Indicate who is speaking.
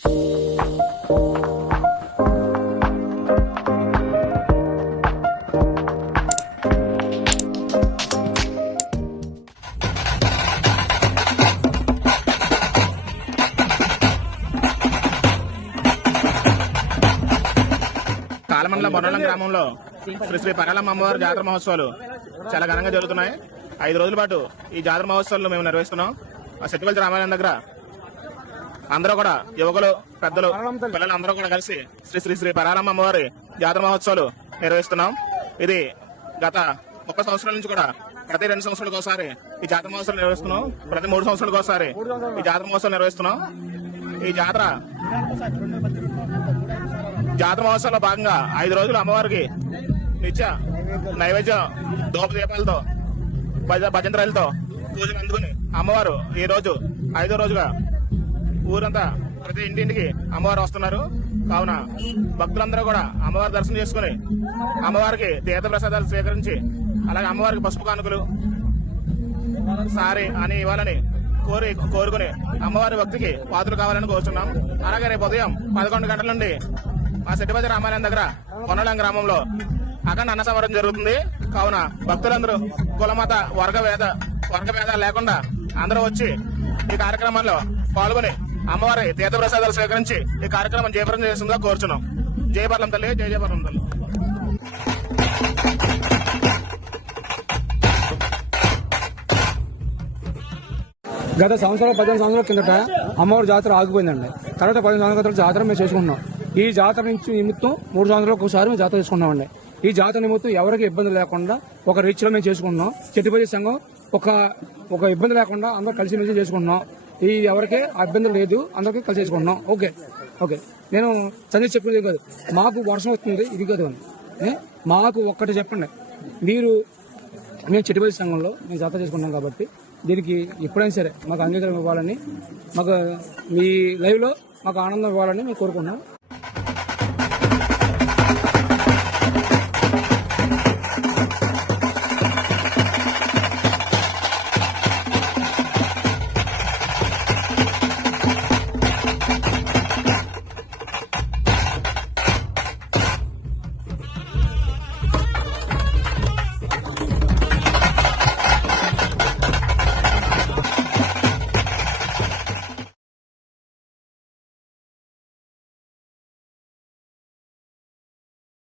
Speaker 1: కాలమండల బొన్నలం గ్రామంలో శ్రీ శ్రీ పరాలమ్మ అమ్మవారి జాతర మహోత్సవాలు చాలా ఘనంగా జరుగుతున్నాయి. ఐదు రోజుల పాటు ఈ జాతర మహోత్సవాలు మేము నిర్వహిస్తున్నాం. ఆ సెట్టిపల్లి రామాలయం దగ్గర అందరూ కూడా యువకులు పెద్దలు పిల్లలు అందరూ కూడా కలిసి శ్రీ శ్రీ శ్రీ పరాలమ్మ అమ్మవారి జాతర మహోత్సవాలు నిర్వహిస్తున్నాం. ఇది గత ముప్పై సంవత్సరాల నుంచి కూడా ప్రతి రెండు సంవత్సరాలకు ఒకసారి ఈ జాతర మహోత్సవాలు నిర్వహిస్తున్నాం. ప్రతి మూడు సంవత్సరాలకు ఒకసారి ఈ జాతర మహోత్సవం నిర్వహిస్తున్నాం. ఈ జాతర జాతర మహోత్సవంలో భాగంగా ఐదు రోజులు అమ్మవారికి నిత్య నైవేద్యం దోప దీపాలతో భజ భజంత్రాలతో పూజలు అందుకుని అమ్మవారు ఈ రోజు ఐదో రోజుగా ఊరంతా ప్రతి ఇంటింటికి అమ్మవారు వస్తున్నారు. కావున భక్తులందరూ కూడా అమ్మవారి దర్శనం చేసుకుని అమ్మవారికి తీర్థ ప్రసాదాలు స్వీకరించి అలాగే అమ్మవారికి పసుపు కానుకలు సారీ అని ఇవ్వాలని కోరి కోరుకుని అమ్మవారి భక్తికి పాత్రలు కావాలని కోరుతున్నాం అలాగే రేపు ఉదయం పదకొండు గంటల నుండి మా సెట్టిపతి రామాలయం దగ్గర కొనలం గ్రామంలో అఖండ అన్న సమరం జరుగుతుంది. కావున భక్తులందరూ కులమత వర్గ వేద వర్గ భేదాలు లేకుండా అందరూ వచ్చి ఈ కార్యక్రమంలో పాల్గొని అమ్మవారి తీర్థప్రసాదాలు స్వీకరించి ఈ కార్యక్రమం జయప్రదం చేస్తుందిగా కోరుచున్నాం. జయపర్లం తల్లి జయ జయపర్లం తల్లి.
Speaker 2: గత సంవత్సరాలు పదిహేను సంవత్సరాల కిందట అమ్మవారి జాతర ఆగిపోయిందండి. తర్వాత పదిహేను సంవత్సరాల జాతర మేము చేసుకుంటున్నాం. ఈ జాతర నుంచి నిమిత్తం మూడు సంవత్సరాలకు ఒకసారి మేము జాతర చేసుకున్నామండి. ఈ జాతర నిమిత్తం ఎవరికి ఇబ్బంది లేకుండా ఒక రీచ్లో మేము చేసుకుంటున్నాం. చెట్టుపల్లి సంఘం ఒక ఒక ఇబ్బంది లేకుండా అందరూ కలిసి మెలిసి చేసుకుంటున్నాం. ఈ ఎవరికే ఆ లేదు. అందరికీ కలిసి చేసుకుంటున్నాం. ఓకే. ఓకే. నేను సందేశ్ చెప్పేది కాదు. మాకు వర్షం వస్తుంది. ఇది కాదు అని. ఏ? మాకు ఒక్కటి చెప్పండి. మీరు మేము చెట్టుబడి సంఘంలో మేము జాతర చేసుకున్నాం కాబట్టి దీనికి ఎప్పుడైనా సరే మాకు అంగీకారం ఇవ్వాలని మాకు మీ లైవ్లో మాకు ఆనందం ఇవ్వాలని మేము కోరుకుంటున్నాం.